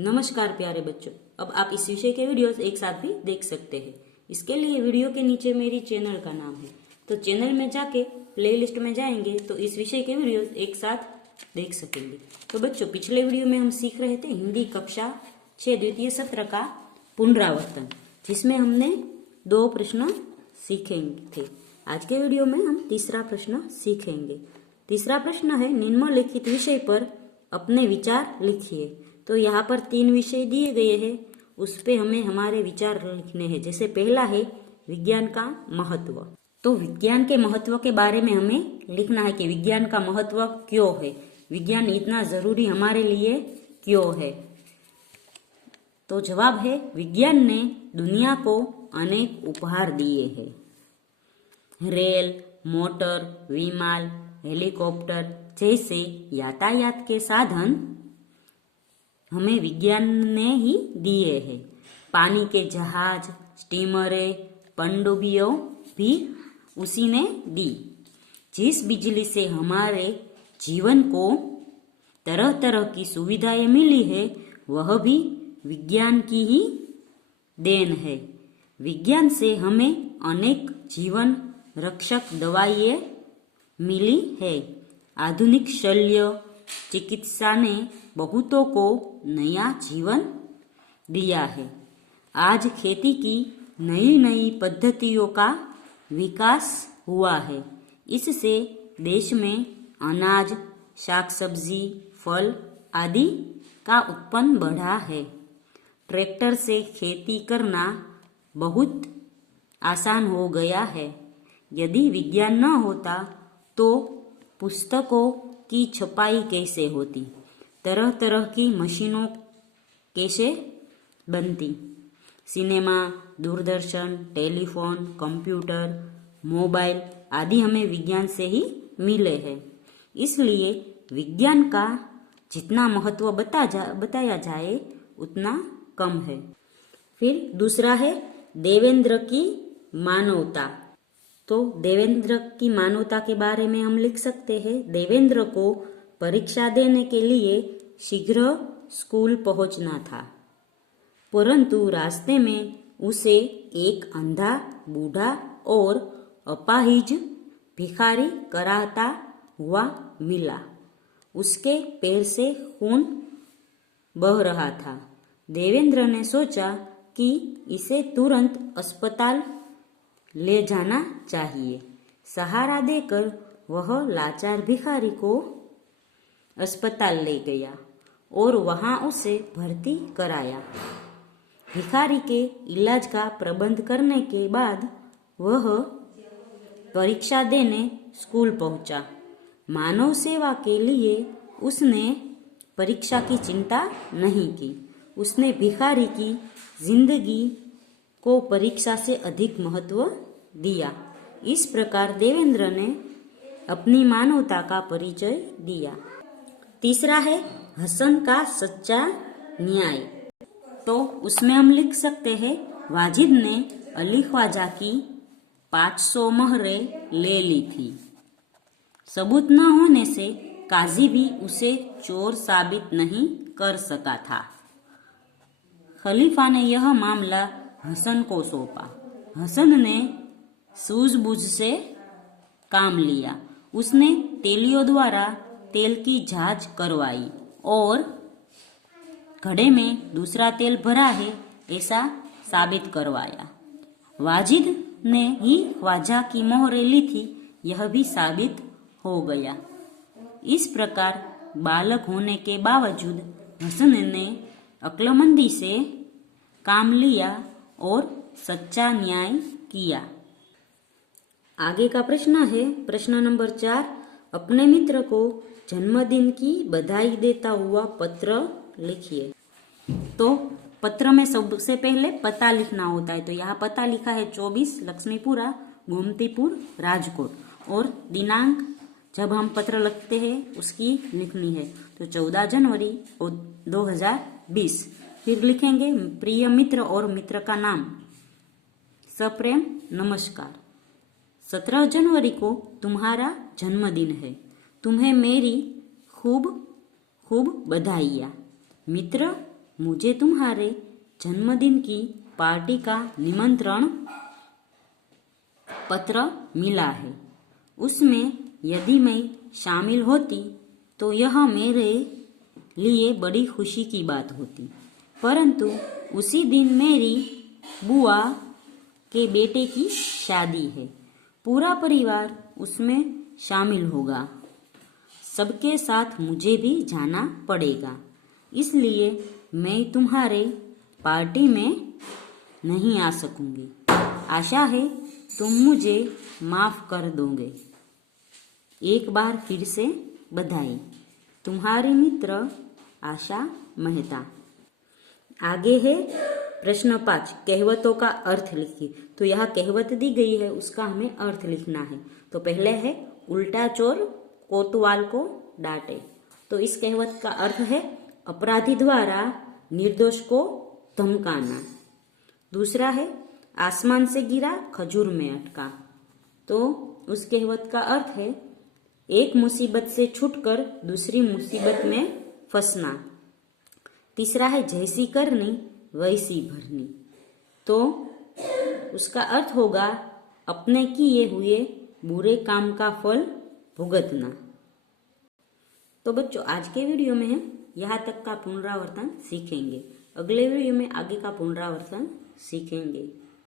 नमस्कार प्यारे बच्चों, अब आप इस विषय के वीडियोस एक साथ भी देख सकते हैं। इसके लिए वीडियो के नीचे मेरी चैनल का नाम है, तो चैनल में जाके प्लेलिस्ट में जाएंगे तो इस विषय के वीडियोस एक साथ देख सकेंगे। तो बच्चों, पिछले वीडियो में हम सीख रहे थे हिंदी कक्षा 6 द्वितीय सत्र का पुनरावर्तन, जिसमें हमने 2 प्रश्न सीखे थे। आज के वीडियो में हम तीसरा प्रश्न सीखेंगे। तीसरा प्रश्न है, निम्नलिखित विषय पर अपने विचार लिखिए। तो यहाँ पर 3 विषय दिए गए हैं, उस पे हमें हमारे विचार लिखने हैं। जैसे पहला है विज्ञान का महत्व। तो विज्ञान के महत्व के बारे में हमें लिखना है कि विज्ञान का महत्व क्यों है, विज्ञान इतना जरूरी हमारे लिए क्यों है। तो जवाब है, विज्ञान ने दुनिया को अनेक उपहार दिए हैं। रेल, मोटर, विमान, हेलीकॉप्टर जैसे यातायात के साधन हमें विज्ञान ने ही दिए हैं। पानी के जहाज, स्टीमरें, पनडुब्बियों भी उसी ने दी। जिस बिजली से हमारे जीवन को तरह तरह की सुविधाएं मिली है, वह भी विज्ञान की ही देन है। विज्ञान से हमें अनेक जीवन रक्षक दवाइयां मिली है। आधुनिक शल्य चिकित्सा ने बहुतों को नया जीवन दिया है। आज खेती की नई नई पद्धतियों का विकास हुआ है। इससे देश में अनाज, शाक सब्जी, फल आदि का उत्पन्न बढ़ा है। ट्रैक्टर से खेती करना बहुत आसान हो गया है। यदि विज्ञान न होता तो पुस्तकों की छपाई कैसे होती, तरह तरह की मशीनों कैसे बनती, cinema, Doordarshan, telephone, computer, mobile आदि हमें विज्ञान से ही मिले हैं। इसलिए विज्ञान का जितना महत्व बताया जाए उतना कम है। फिर दूसरा है देवेंद्र की मानवता। तो देवेंद्र की मानवता के बारे में हम लिख सकते हैं, देवेंद्र को परीक्षा देने के लिए शीघ्र स्कूल पहुंचना था, परंतु रास्ते में उसे एक अंधा, बूढ़ा और अपाहिज भिखारी कराता हुआ मिला। उसके पैर से खून बह रहा था। देवेंद्र ने सोचा कि इसे तुरंत अस्पताल ले जाना चाहिए। सहारा देकर वह लाचार भिखारी को अस्पताल ले गया और वहां उसे भर्ती कराया। भिखारी के इलाज का प्रबंध करने के बाद वह परीक्षा देने स्कूल पहुंचा। मानव सेवा के लिए उसने परीक्षा की चिंता नहीं की। उसने भिखारी की जिंदगी को परीक्षा से अधिक महत्व दिया। इस प्रकार देवेंद्र ने अपनी मानवता का परिचय दिया। तीसरा है हसन का सच्चा न्याय। तो उसमें हम लिख सकते हैं, वाजिद ने अली ख्वाजा की 500 मोहरें ले ली थी। सबूत न होने से काजी भी उसे चोर साबित नहीं कर सका था। खलीफा ने यह मामला हसन को सौंपा। हसन ने सूझबूझ से काम लिया। उसने तेलियों द्वारा तेल की जांच करवाई और घड़े में दूसरा तेल भरा है ऐसा साबित करवाया। वाजिद ने ही ख्वाजा की मोहरें ली थी, यह भी साबित हो गया। इस प्रकार बालक होने के बावजूद हसन ने अक्लमंदी से काम लिया और सच्चा न्याय किया। आगे का प्रश्न है, प्रश्न नंबर 4, अपने मित्र को जन्मदिन की बधाई देता हुआ पत्र लिखिए। तो पत्र में सबसे पहले पता लिखना होता है। तो यहाँ पता लिखा है 24 लक्ष्मीपुरा, गोमतीपुर, राजकोट, और दिनांक जब हम पत्र लिखते हैं उसकी लिखनी है, तो 14 जनवरी 2020। फिर लिखेंगे प्रिय मित्र और मित्र का नाम, सप्रेम नमस्कार। 17 जनवरी को तुम्हारा जन्मदिन है, तुम्हें मेरी खूब खूब बधाइयाँ। मित्र मुझे तुम्हारे जन्मदिन की पार्टी का निमंत्रण पत्र मिला है। उसमें यदि मैं शामिल होती तो यह मेरे लिए बड़ी खुशी की बात होती, परंतु उसी दिन मेरी बुआ के बेटे की शादी है। पूरा परिवार उसमें शामिल होगा। सबके साथ मुझे भी जाना पड़ेगा, इसलिए मैं तुम्हारे पार्टी में नहीं आ सकूंगी। आशा है तुम मुझे माफ कर दोगे। एक बार फिर से बधाई। तुम्हारी मित्र आशा मेहता। आगे है प्रश्न 5, कहावतों का अर्थ लिखिए। तो यह कहावत दी गई है, उसका हमें अर्थ लिखना है। तो पहले है उल्टा चोर कोतवाल को डांटे। तो इस कहावत का अर्थ है अपराधी द्वारा निर्दोष को धमकाना। दूसरा है आसमान से गिरा खजूर में अटका। तो उस कहावत का अर्थ है एक मुसीबत से छूटकर दूसरी मुसीबत में फंसना। तीसरा है जैसी करनी वैसी भरनी। तो उसका अर्थ होगा अपने किए हुए बुरे काम का फल भुगतना। तो बच्चों, आज के वीडियो में हम यहाँ तक का पुनरावर्तन सीखेंगे। अगले वीडियो में आगे का पुनरावर्तन सीखेंगे।